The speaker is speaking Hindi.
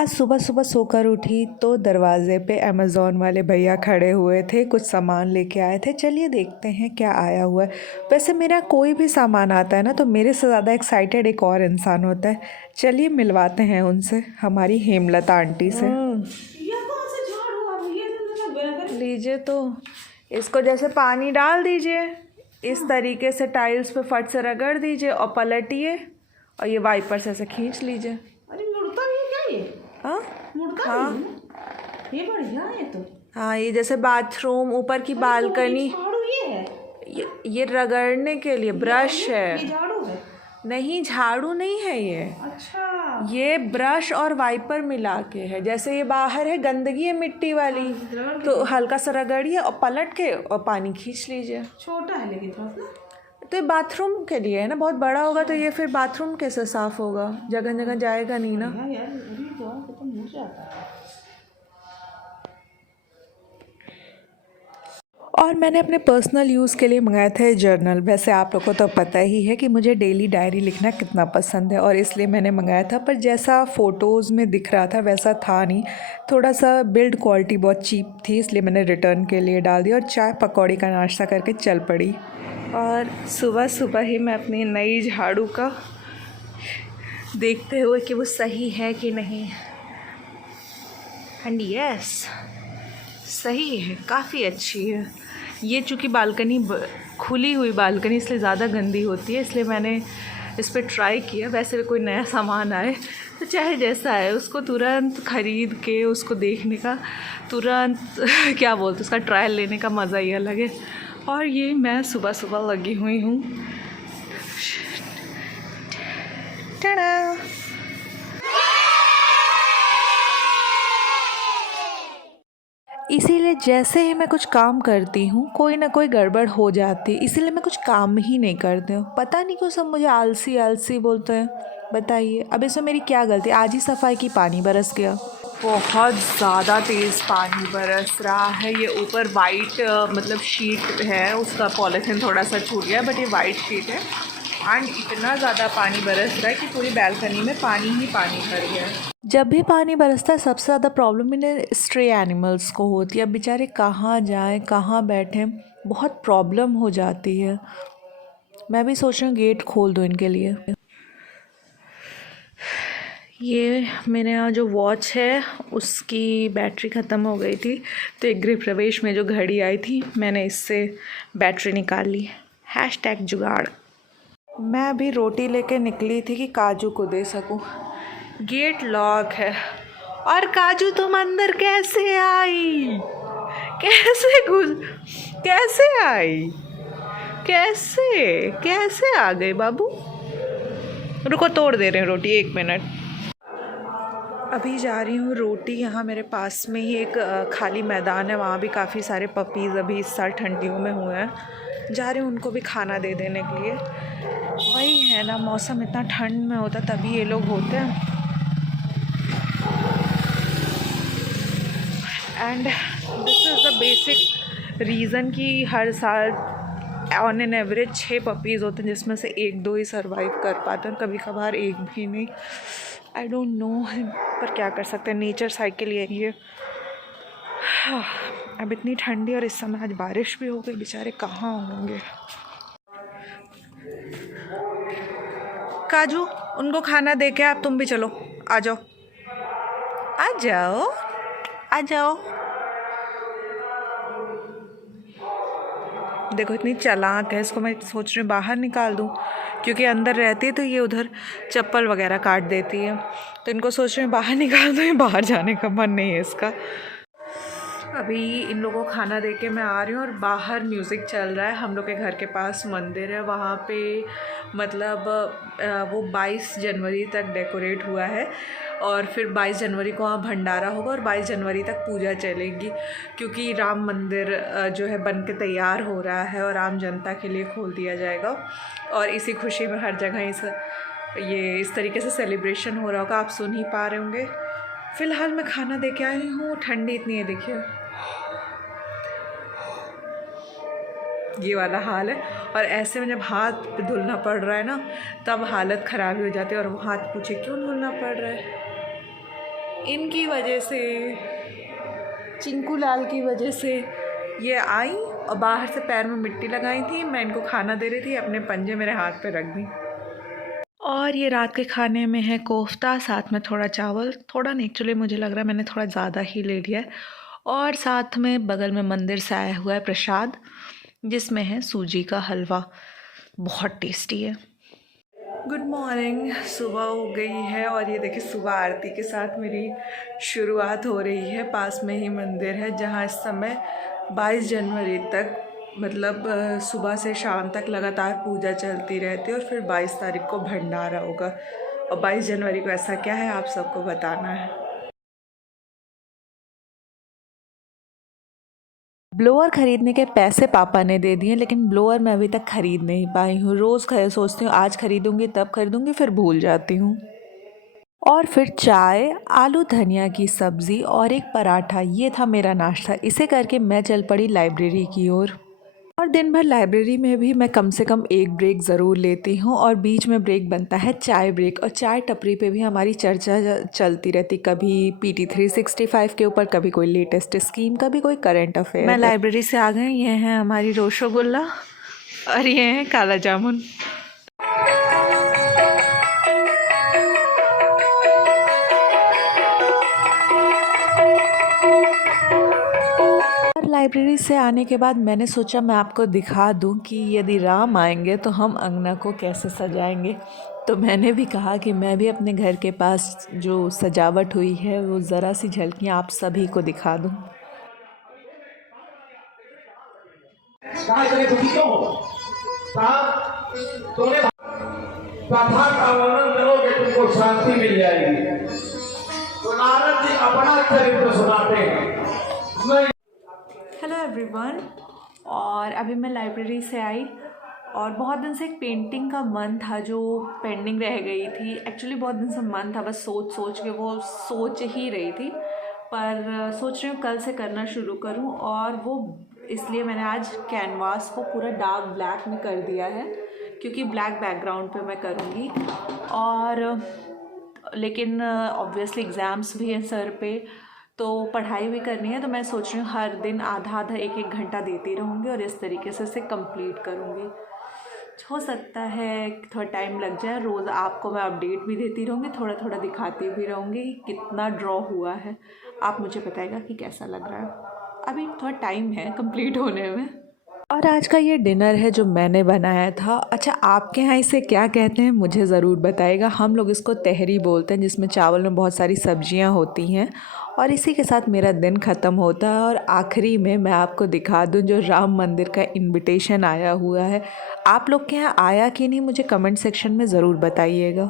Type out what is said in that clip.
आज सुबह सुबह सोकर उठी तो दरवाज़े पे अमेज़ॉन वाले भैया खड़े हुए थे, कुछ सामान लेके आए थे। चलिए देखते हैं क्या आया हुआ है। वैसे मेरा कोई भी सामान आता है ना तो मेरे से ज़्यादा एक्साइटेड एक और इंसान होता है। चलिए मिलवाते हैं उनसे, हमारी हेमलता आंटी से। ये कौन सा झाड़ू आ भैया, तुमने बना कर लीजिए तो इसको जैसे पानी डाल दीजिए, इस तरीके से टाइल्स पे फट से रगड़ दीजिए और पलटिए और ये वाइपर से ऐसे खींच लीजिए। अरे मुड़ता भी है क्या ये? हाँ मुड़ता हाँ भी है ना? ये बढ़िया है तो। हाँ, ये जैसे बाथरूम ऊपर की बालकनी, झाड़ू ये है? ये रगड़ने के लिए ब्रश ये है। झाड़ू है? नहीं, झाड़ू नहीं है ये। अच्छा। ये ब्रश और वाइपर मिला के है। जैसे ये बाहर है गंदगी है मिट्टी वाली, तो हल्का सा रगड़िए और पलट के और पानी खींच लीजिए। छोटा है लेकिन थोड़ा सा। तो ये बाथरूम के लिए है ना, बहुत बड़ा होगा तो ये फिर बाथरूम कैसे साफ होगा, जगह जगह जाएगा नहीं ना। हाँ यार, अभी तो मुड़ जाता है। और मैंने अपने पर्सनल यूज़ के लिए मंगाया था जर्नल। वैसे आप लोगों को तो पता ही है कि मुझे डेली डायरी लिखना कितना पसंद है, और इसलिए मैंने मंगाया था। पर जैसा फ़ोटोज़ में दिख रहा था वैसा था नहीं, थोड़ा सा बिल्ड क्वालिटी बहुत चीप थी, इसलिए मैंने रिटर्न के लिए डाल दिया और चाय पकौड़ी का नाश्ता करके चल पड़ी। और सुबह सुबह ही मैं अपनी नई झाड़ू का देखते हुए कि वो सही है कि नहीं। एंड यस, सही है, काफ़ी अच्छी है। ये चूँकि बालकनी खुली हुई बालकनी इसलिए ज़्यादा गंदी होती है, इसलिए मैंने इस पर ट्राई किया। वैसे भी कोई नया सामान आए तो चाहे जैसा है उसको तुरंत ख़रीद के उसको देखने का, तुरंत क्या बोलते उसका ट्रायल लेने का मज़ा ही अलग है। और ये मैं सुबह सुबह लगी हुई हूँ। टाड़ा। इसीलिए जैसे ही मैं कुछ काम करती हूँ कोई ना कोई गड़बड़ हो जाती है, इसीलिए मैं कुछ काम ही नहीं करती हूँ। पता नहीं क्यों सब मुझे आलसी आलसी बोलते हैं। बताइए अब इसमें मेरी क्या गलती? आज ही सफाई की पानी बरस गया, बहुत ज़्यादा तेज़ पानी बरस रहा है। ये ऊपर वाइट मतलब शीट है, उसका पॉलीथिन थोड़ा सा छूट गया, बट ये वाइट शीट है। एंड इतना ज़्यादा पानी बरस रहा है कि पूरी बैल्कनी में पानी ही पानी भर गया है। जब भी पानी बरसता है सबसे ज़्यादा प्रॉब्लम इन्हें स्ट्रे एनिमल्स को होती है। अब बेचारे कहाँ जाएं, कहाँ बैठें, बहुत प्रॉब्लम हो जाती है। मैं भी सोच रही हूँ गेट खोल दूँ इनके लिए। ये मेरे यहाँ जो वॉच है उसकी बैटरी ख़त्म हो गई थी, तो एक गृह प्रवेश में जो घड़ी आई थी मैंने इससे बैटरी निकाल ली। # जुगाड़। मैं अभी रोटी लेके निकली थी कि काजू को दे सकूं। गेट लॉक है। और काजू तुम अंदर कैसे आई? कैसे आई? कैसे आ गए बाबू? रुको, तोड़ दे रहे हैं रोटी, 1 मिनट। अभी जा रही हूँ रोटी। यहाँ मेरे पास में ही एक खाली मैदान है, वहाँ भी काफ़ी सारे पपीज़ अभी इस साल ठंडियों में हुए हैं। जा रही हूँ उनको भी खाना दे देने के लिए। वही है ना, मौसम इतना ठंड में होता तभी ये लोग होते हैं। And this is the basic reason कि हर साल ऑन एन एवरेज 6 पपीज़ होते हैं, जिसमें से 1-2 ही सर्वाइव कर पाते हैं, कभी कभार एक भी नहीं। आई डोंट नो, पर क्या कर सकते हैं, नेचर साइकिल यही है। अब इतनी ठंडी और इस समय आज बारिश भी हो गई, बेचारे कहाँ होंगे। काजू, उनको खाना दे के आप तुम भी चलो, आ जाओ आ जाओ आ जाओ। देखो इतनी चालाक है, इसको मैं सोच रही हूँ बाहर निकाल दूँ, क्योंकि अंदर रहती है तो ये उधर चप्पल वगैरह काट देती है। तो इनको सोच रहे हैं बाहर निकाल दूँ, बाहर जाने का मन नहीं है इसका। अभी इन लोगों को खाना दे के मैं आ रही हूँ और बाहर म्यूज़िक चल रहा है। हम लोग के घर के पास मंदिर है, वहाँ पे मतलब वो 22 जनवरी तक डेकोरेट हुआ है, और फिर 22 जनवरी को वहाँ भंडारा होगा और 22 जनवरी तक पूजा चलेगी, क्योंकि राम मंदिर जो है बन के तैयार हो रहा है और आम जनता के लिए खोल दिया जाएगा। और इसी खुशी में हर जगह इस तरीके से सेलिब्रेशन हो रहा होगा, आप सुन ही पा रहे होंगे। फ़िलहाल मैं खाना दे के आई हूँ, ठंडी इतनी है देखिए, ये वाला हाल है। और ऐसे में जब हाथ धुलना पड़ रहा है ना, तब हालत ख़राब हो जाती है। और वो हाथ पूछे क्यों धुलना पड़ रहा है? इनकी वजह से, चिंकू लाल की वजह से ये आई और बाहर से पैर में मिट्टी लगाई थी। मैं इनको खाना दे रही थी, अपने पंजे मेरे हाथ पे रख दी। और ये रात के खाने में है कोफ्ता, साथ में थोड़ा चावल, थोड़ा नहीं एक्चुअली मुझे लग रहा है मैंने थोड़ा ज़्यादा ही ले लिया है। और साथ में बगल में मंदिर से आया हुआ है प्रसाद, जिसमें है सूजी का हलवा, बहुत टेस्टी है। गुड मॉर्निंग, सुबह हो गई है और ये देखिए सुबह आरती के साथ मेरी शुरुआत हो रही है। पास में ही मंदिर है जहाँ इस समय 22 जनवरी तक मतलब सुबह से शाम तक लगातार पूजा चलती रहती है और फिर 22 तारीख को भंडारा होगा। और 22 जनवरी को ऐसा क्या है आप सबको बताना है। ब्लोअर ख़रीदने के पैसे पापा ने दे दिए, लेकिन ब्लोअर मैं अभी तक ख़रीद नहीं पाई हूँ। रोज़ सोचती हूँ आज ख़रीदूँगी तब ख़रीदूँगी, फिर भूल जाती हूँ। और फिर चाय, आलू धनिया की सब्ज़ी और एक पराठा, ये था मेरा नाश्ता। इसे करके मैं चल पड़ी लाइब्रेरी की ओर। और दिन भर लाइब्रेरी में भी मैं कम से कम एक ब्रेक ज़रूर लेती हूँ और बीच में ब्रेक बनता है चाय ब्रेक। और चाय टपरी पे भी हमारी चर्चा चलती रहती, कभी PT 365 के ऊपर, कभी कोई लेटेस्ट स्कीम, कभी कोई करंट अफेयर। मैं लाइब्रेरी से आ गई, ये हैं हमारी रसगुल्ला और ये हैं काला जामुन। लाइब्रेरी से आने के बाद मैंने सोचा मैं आपको दिखा दूं कि यदि राम आएंगे तो हम अंगना को कैसे सजाएंगे। तो मैंने भी कहा कि मैं भी अपने घर के पास जो सजावट हुई है वो ज़रा सी झलकियाँ आप सभी को दिखा दूं। कथा का वर्णन करोगे तुमको शांति मिल जाएगी। तो नारद जी अपना चरित्र सुनाते हैं। हेलो एवरीवन, और अभी मैं लाइब्रेरी से आई और बहुत दिन से एक पेंटिंग का मन था जो पेंडिंग रह गई थी। एक्चुअली बहुत दिन से मन था, बस सोच सोच के वो सोच ही रही थी, पर सोच रही हूँ कल से करना शुरू करूँ। और वो इसलिए मैंने आज कैनवास को पूरा डार्क ब्लैक में कर दिया है, क्योंकि ब्लैक बैकग्राउंड पे मैं करूँगी। और लेकिन ऑब्वियसली एग्ज़ाम्स भी हैं सर पे, तो पढ़ाई भी करनी है। तो मैं सोच रही हूँ हर दिन आधा आधा एक एक घंटा देती रहूँगी और इस तरीके से इसे कंप्लीट करूँगी। हो सकता है थोड़ा टाइम लग जाए, रोज़ आपको मैं अपडेट भी देती रहूँगी, थोड़ा थोड़ा दिखाती भी रहूँगी कि कितना ड्रॉ हुआ है। आप मुझे बताइएगा कि कैसा लग रहा है। अभी थोड़ा टाइम है कंप्लीट होने में। और आज का ये डिनर है जो मैंने बनाया था। अच्छा, आपके यहाँ इसे क्या कहते हैं मुझे ज़रूर बताइएगा। हम लोग इसको तहरी बोलते हैं, जिसमें चावल में बहुत सारी सब्जियां होती हैं। और इसी के साथ मेरा दिन ख़त्म होता है। और आखिरी में मैं आपको दिखा दूं जो राम मंदिर का इनविटेशन आया हुआ है। आप लोग के यहाँ आया कि नहीं मुझे कमेंट सेक्शन में ज़रूर बताइएगा।